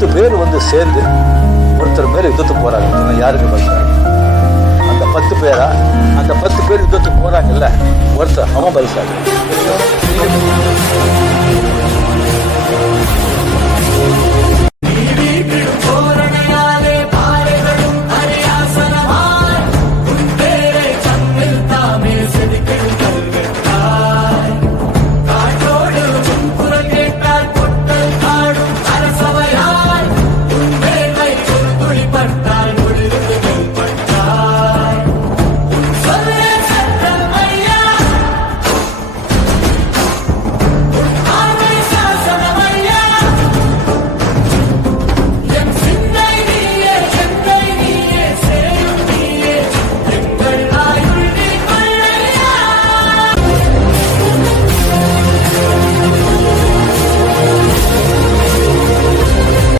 10 பேர் சேர்ந்து ஒருத்தர் மேல யுத்தத்துக்கு போறாங்க. யாருக்கு பதில்? அந்த 10 பேரா? அந்த 10 பேர் யுத்தத்துக்கு போறாங்கல்ல, ஒருத்தர் அவன் பதில்.